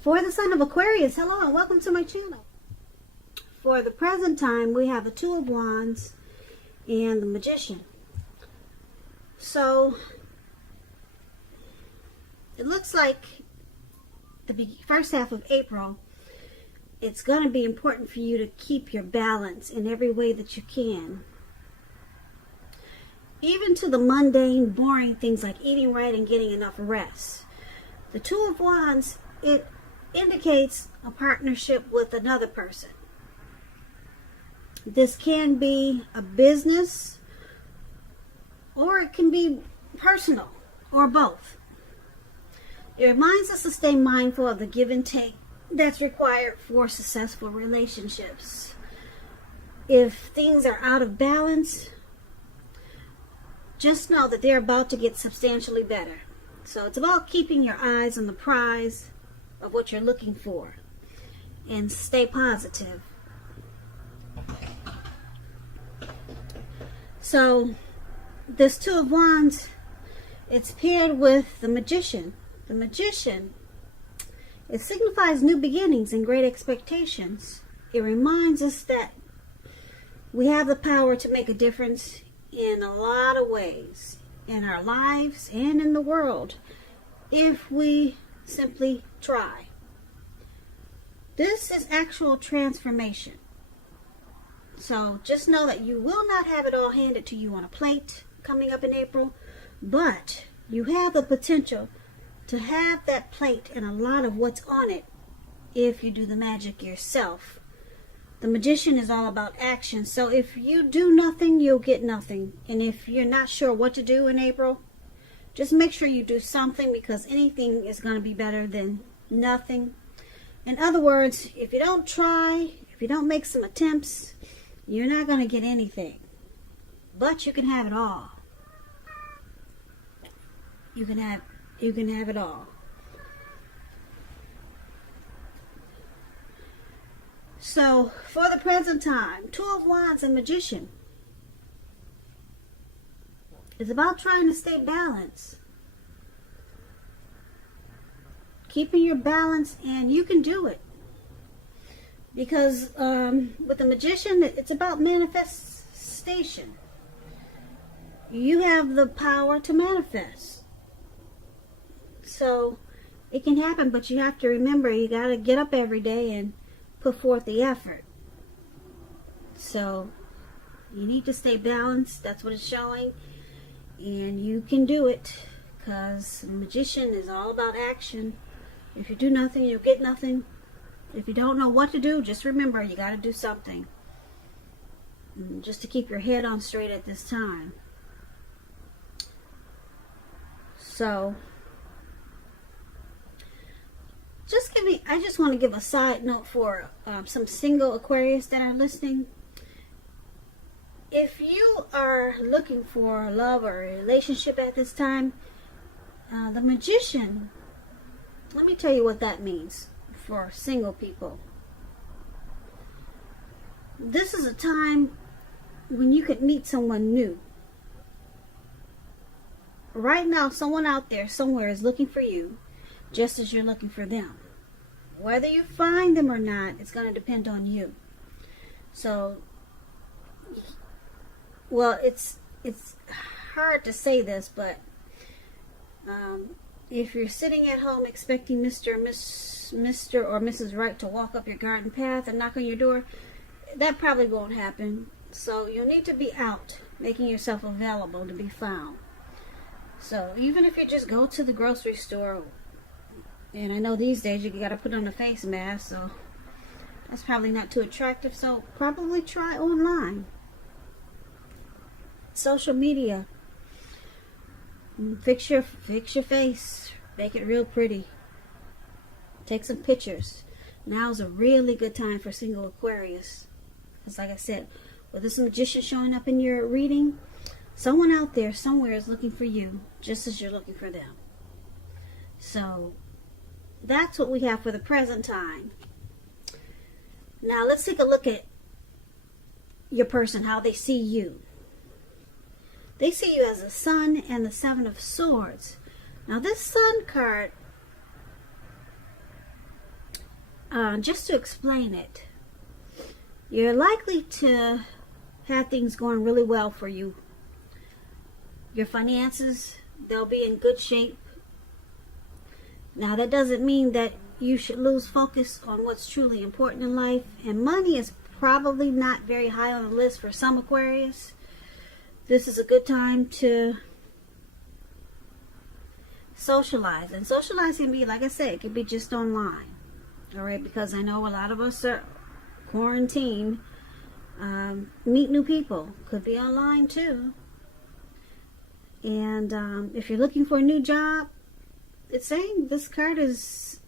For the sign of Aquarius, hello and welcome to my channel. For the present time, we have the Two of Wands and the Magician. So, it looks like the first half of April, it's going to be important for you to keep your balance in every way that you can. Even to the mundane, boring things like eating right and getting enough rest. The Two of Wands, it indicates a partnership with another person. This can be a business, or it can be personal, or both. It reminds us to stay mindful of the give and take that's required for successful relationships. If things are out of balance, just know that they're about to get substantially better. So it's about keeping your eyes on the prize of what you're looking for and stay positive. So this Two of Wands, it's paired with the Magician. The Magician, it signifies new beginnings and great expectations. It reminds us that we have the power to make a difference in a lot of ways in our lives and in the world if we simply try. This is actual transformation. So just know that you will not have it all handed to you on a plate coming up in April, but you have the potential to have that plate and a lot of what's on it if you do the magic yourself. The Magician is all about action. So if you do nothing, you'll get nothing. And if you're not sure what to do in April, just make sure you do something, because anything is going to be better than nothing. In other words, if you don't try, if you don't make some attempts, you're not going to get anything. But you can have it all. You can have it all. So, for the present time, Two of Wands and Magician. It's about trying to stay balanced. Keeping your balance, and you can do it. Because with the Magician, it's about manifestation. You have the power to manifest. So, it can happen, but you have to remember, you got to get up every day and put forth the effort. So, you need to stay balanced. That's what it's showing. And you can do it, because the Magician is all about action. If you do nothing, you'll get nothing. If you don't know what to do, just remember, you got to do something. Just to keep your head on straight at this time. So, I just want to give a side note for some single Aquarius that are listening. If you are looking for love or a relationship at this time, the Magician, let me tell you what that means for single people. This is a time when you could meet someone new. Right now, someone out there somewhere is looking for you, just as you're looking for them. Whether you find them or not, it's going to depend on you. So, well, it's hard to say this, but if you're sitting at home expecting Mr. or Mrs. Right to walk up your garden path and knock on your door, that probably won't happen. So you'll need to be out, making yourself available to be found. So even if you just go to the grocery store, and I know these days you got to put on a face mask, so that's probably not too attractive. So probably try online. Social media. Fix your face. Make it real pretty. Take some pictures. Now's a really good time for single Aquarius. Because like I said, with this Magician showing up in your reading, someone out there somewhere is looking for you, just as you're looking for them. So that's what we have for the present time. Now let's take a look at your person, how they see you. They see you as the Sun and the Seven of Swords. Now this Sun card just to explain it, you're likely to have things going really well for you. Your finances, they'll be in good shape. Now, that doesn't mean that you should lose focus on what's truly important in life. And money is probably not very high on the list for some Aquarius. This is a good time to socialize. And socialize can be, like I said, it can be just online. All right, because I know a lot of us are quarantined. Meet new people. Could be online too. And if you're looking for a new job, it's saying this card is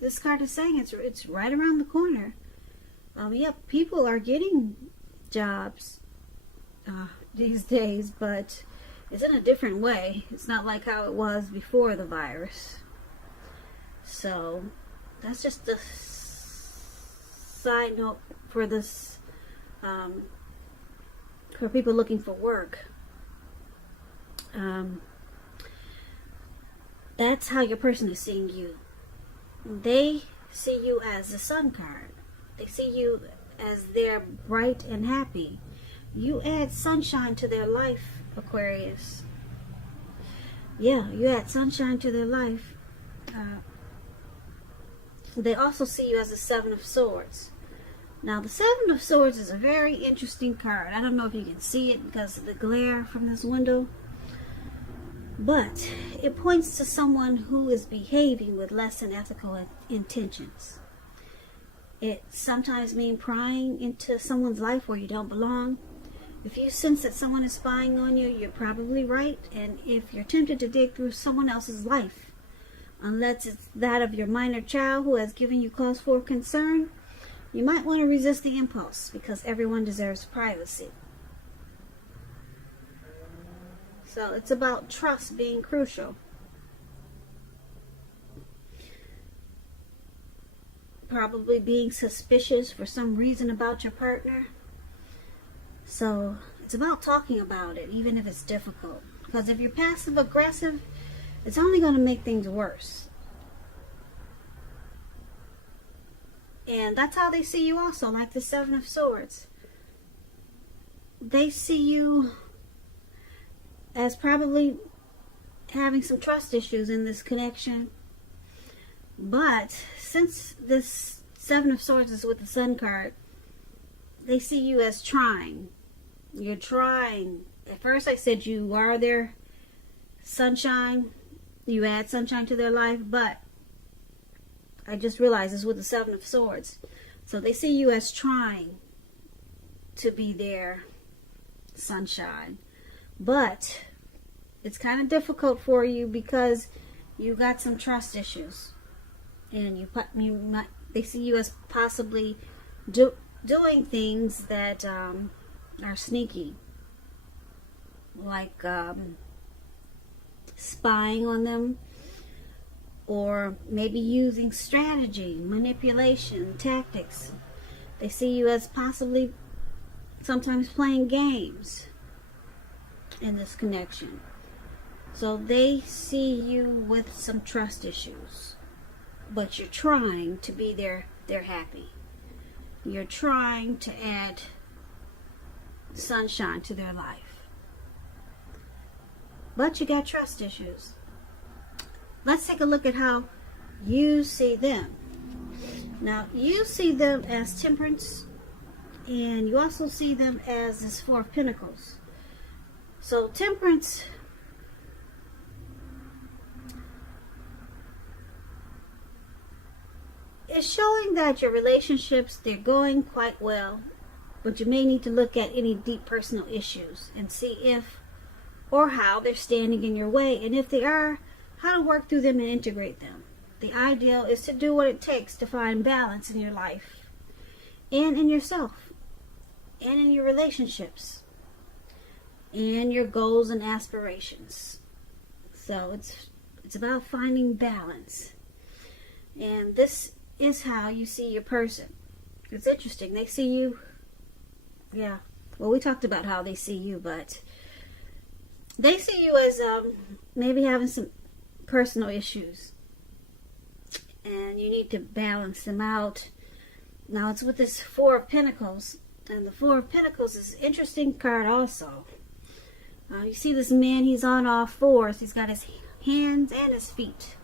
saying it's right around the corner. Yep, people are getting jobs these days, but it's in a different way. It's not like how it was before the virus. So that's just a side note for this, for people looking for work. That's how your person is seeing you. They see you as the sun card. They see you as they're bright and happy. You add sunshine to their life, Aquarius. Yeah, you add sunshine to their life. They also see you as the Seven of Swords. Now, the Seven of Swords is a very interesting card. I don't know if you can see it because of the glare from this window. But it points to someone who is behaving with less than ethical intentions. It sometimes means prying into someone's life where you don't belong. If you sense that someone is spying on you, you're probably right. And if you're tempted to dig through someone else's life, unless it's that of your minor child who has given you cause for concern, you might want to resist the impulse, because everyone deserves privacy. So it's about trust being crucial. Probably being suspicious for some reason about your partner. So it's about talking about it, even if it's difficult. Because if you're passive aggressive, it's only going to make things worse. And that's how they see you also, like the Seven of Swords. They see you as probably having some trust issues in this connection. But since this Seven of Swords is with the Sun card, they see you as trying. You're trying. At first I said you are their sunshine. You add sunshine to their life, but I just realized it's with the Seven of Swords. So they see you as trying to be their sunshine. But it's kind of difficult for you because you got some trust issues. And they see you as possibly doing things that are sneaky. Like spying on them. Or maybe using strategy, manipulation, tactics. They see you as possibly sometimes playing games in this connection. So they see you with some trust issues. But you're trying to be their happy. You're trying to add sunshine to their life. But you got trust issues. Let's take a look at how you see them. Now, you see them as Temperance, and you also see them as this Four of Pentacles. So, Temperance is showing that your relationships, they're going quite well, but you may need to look at any deep personal issues and see if or how they're standing in your way, and if they are, how to work through them and integrate them. The ideal is to do what it takes to find balance in your life and in yourself and in your relationships and your goals and aspirations. So it's about finding balance. And this is how you see your person. It's interesting. They see you, yeah. Well, we talked about how they see you, but they see you as maybe having some personal issues. and you need to balance them out. Now it's with this Four of Pentacles, and the Four of Pentacles is an interesting card also. You see this man, he's on all fours. He's got his hands and his feet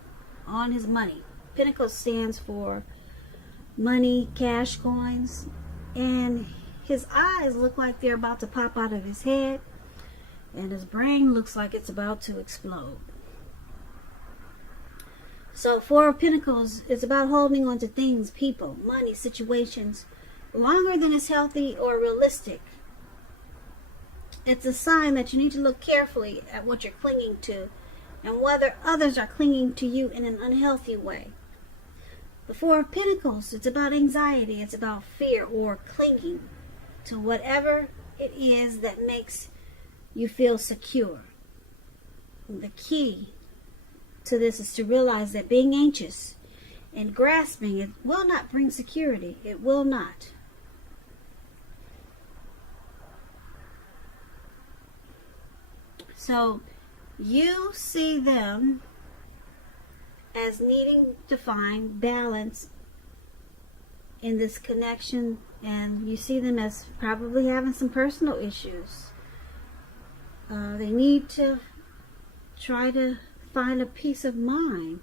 on his money. Pentacles stands for money, cash, coins, and his eyes look like they're about to pop out of his head, and his brain looks like it's about to explode. So Four of Pentacles is about holding on to things, people, money, situations longer than is healthy or realistic. It's a sign that you need to look carefully at what you're clinging to and whether others are clinging to you in an unhealthy way. The Four of Pentacles, it's about anxiety, it's about fear or clinging to whatever it is that makes you feel secure. The key to this is to realize that being anxious and grasping, it will not bring security. It will not. So you see them as needing to find balance in this connection, and you see them as probably having some personal issues. They need to try to find a peace of mind.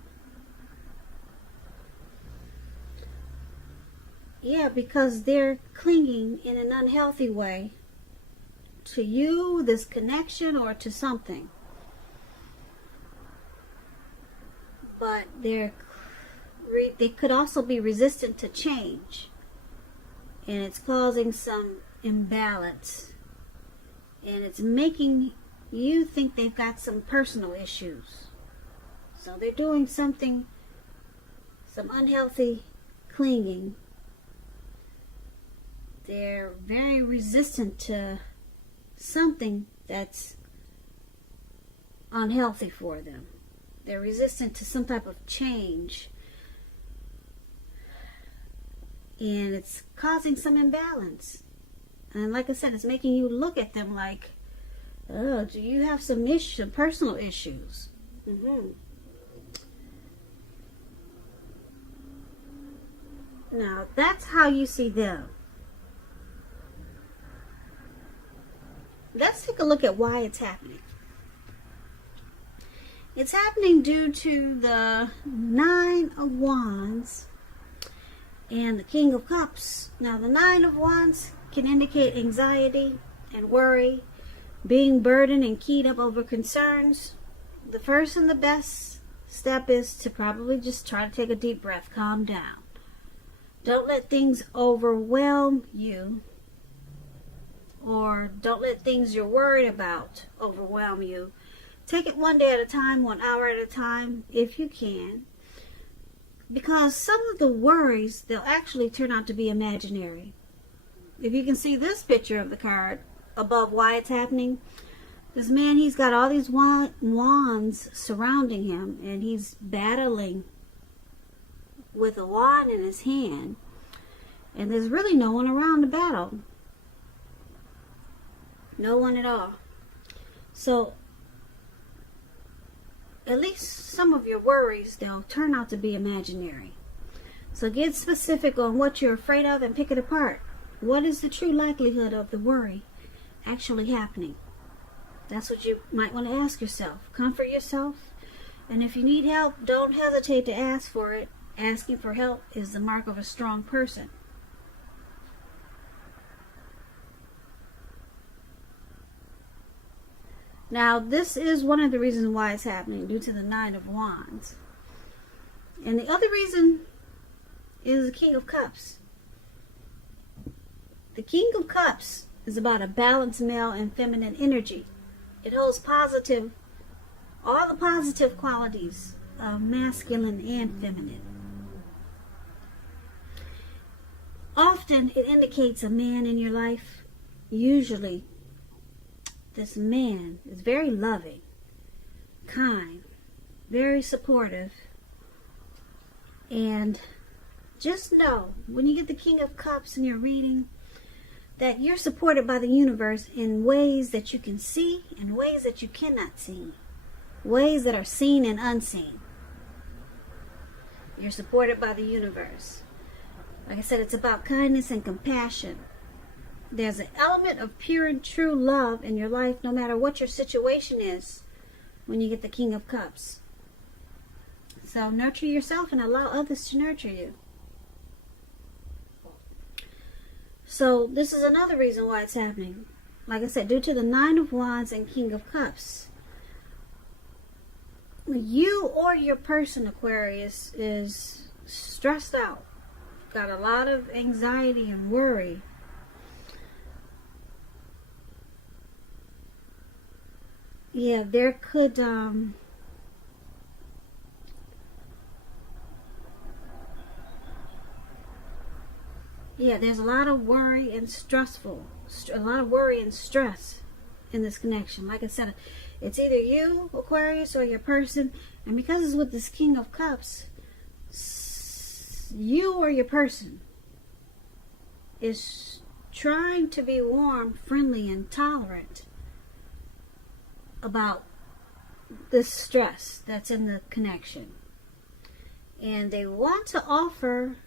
Yeah, because they're clinging in an unhealthy way to you, this connection, or to something. But they could also be resistant to change, and it's causing some imbalance, and it's making you think they've got some personal issues. So they're doing something, some unhealthy clinging. They're very resistant to something that's unhealthy for them. They're resistant to some type of change. And it's causing some imbalance. And like I said, it's making you look at them like, oh, do you have some personal issues? Now, that's how you see them. Let's take a look at why it's happening. It's happening due to the Nine of Wands and the King of Cups. Now, the Nine of Wands can indicate anxiety and worry, being burdened and keyed up over concerns. The first and the best step is to probably just try to take a deep breath, calm down. Don't let things overwhelm you, or don't let things you're worried about overwhelm you. Take it one day at a time, 1 hour at a time, if you can. Because some of the worries, they'll actually turn out to be imaginary. If you can see this picture of the card above why it's happening, this man, he's got all these wands surrounding him, and he's battling with a wand in his hand. And there's really no one around to battle. No one at all. So, at least some of your worries, they'll turn out to be imaginary. So get specific on what you're afraid of and pick it apart. What is the true likelihood of the worry actually happening? That's what you might want to ask yourself. Comfort yourself. And if you need help, don't hesitate to ask for it. Asking for help is the mark of a strong person. Now, this is one of the reasons why it's happening, due to the Nine of Wands. And the other reason is the King of Cups. The King of Cups is about a balanced male and feminine energy. It holds all the positive qualities of masculine and feminine. Often, it indicates a man in your life. Usually, this man is very loving, kind, very supportive. And just know, when you get the King of Cups in your reading, that you're supported by the universe in ways that you can see and ways that you cannot see. Ways that are seen and unseen. You're supported by the universe. Like I said, it's about kindness and compassion. There's an element of pure and true love in your life, no matter what your situation is, when you get the King of Cups. So nurture yourself and allow others to nurture you. So this is another reason why it's happening. Like I said, due to the Nine of Wands and King of Cups, you or your person, Aquarius, is stressed out. Got a lot of anxiety and worry. Yeah, there could yeah, there's a lot of worry and a lot of worry and stress in this connection. Like I said, it's either you, Aquarius, or your person. And because it's with this King of Cups, you or your person is trying to be warm, friendly, and tolerant about this stress that's in the connection. And they want to offer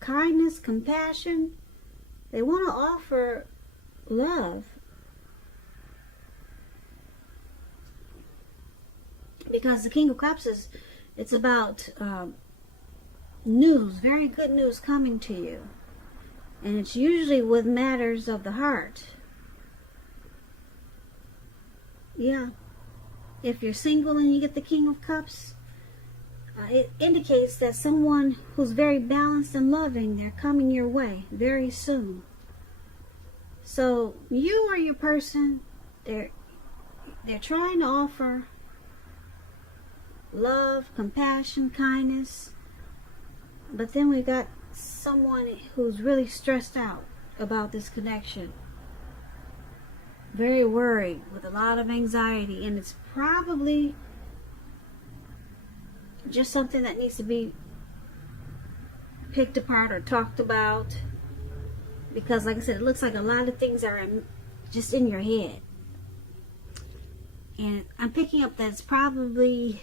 kindness, compassion. They want to offer love. Because the King of Cups it's about news, very good news coming to you. And it's usually with matters of the heart. Yeah. If you're single and you get the King of Cups, it indicates that someone who's very balanced and loving, they're coming your way very soon. So you or your person, they're trying to offer love, compassion, kindness. But then we got someone who's really stressed out about this connection. Very worried, with a lot of anxiety, and it's probably just something that needs to be picked apart or talked about. Because like I said, it looks like a lot of things are just in your head. And I'm picking up that it's probably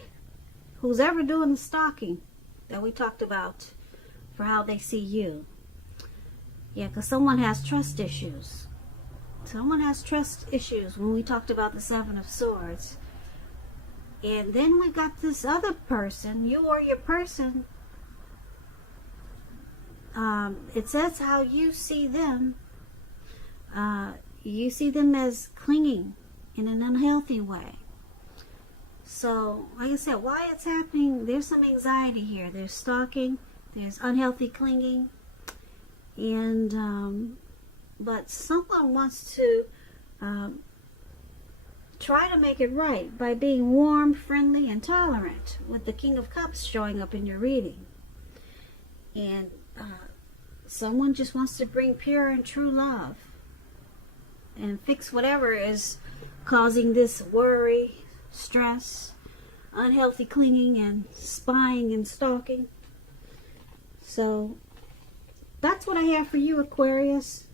who's ever doing the stalking that we talked about for how they see you. Yeah, because someone has trust issues. Someone has trust issues when we talked about the Seven of Swords. And then we got this other person, you or your person. It says how you see them. You see them as clinging in an unhealthy way. So, like I said, why it's happening, there's some anxiety here. There's stalking, there's unhealthy clinging, and but someone wants to try to make it right by being warm, friendly, and tolerant, with the King of Cups showing up in your reading. And someone just wants to bring pure and true love and fix whatever is causing this worry, stress, unhealthy clinging, and spying and stalking. So that's what I have for you, Aquarius.